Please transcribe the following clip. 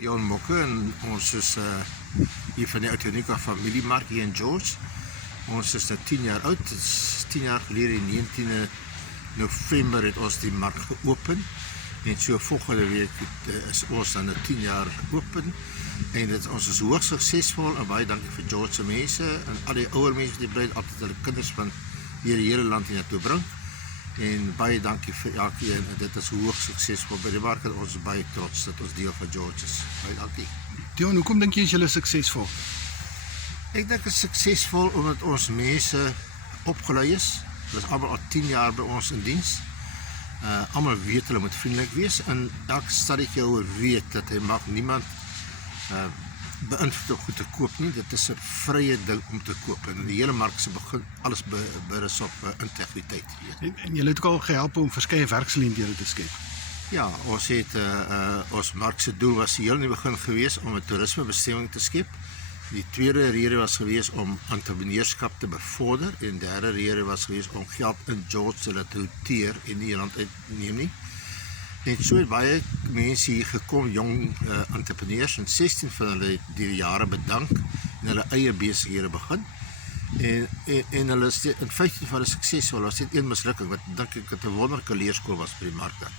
Jan Mokke en ons is hier van die Autoneka familiemark hier in George. Ons is nou 10 jaar oud. Het is 10 jaar gelede, 19 November het ons die mark geopen. En so volgende week is ons dan 10 jaar open. En ons is hoogs suksesvol en baie dankie vir George se mense en al die ouer mense die bly altyd hulle kinders van hier die hele land hier naartoe bring. En baie dankie vir elkeen. Dit is hoogs suksesvol by die mark en ons is baie trots dat ons deel van George is. Baie dankie. Dion, hoekom dink jy is julle suksesvol? Ek dink het is suksesvol omdat ons mense opgelei is. Hulle is allemaal al 10 jaar by ons in diens. Allemaal weet hulle moet vriendelik wees en elke stadjie ouer weet dat hy mag niemand beïnvloed om goed te koop nie. Dit is 'n vrye ding om te koop en die hele mark se begin alles berus op integriteit. En julle het ook al gehelp om verskeie werksgeleenthede te skep. Ja, ons het ons mark se doel was heel in die begin gewees om 'n toerismebestemming te skep. Die tweede rede was gewees om entrepreneurskap te bevorder en die derde rede was gewees om geld in George te laat roteer en nie land uitneem nie. En so het baie mense hier gekom, jong entrepreneurs en 16 van hulle het die jare bedank en hulle eie besighede begin. En hulle is in 15 van hulle suksesvol, was dit een mislukking wat dink ek het 'n wonderlike leerskool was by die mark dan.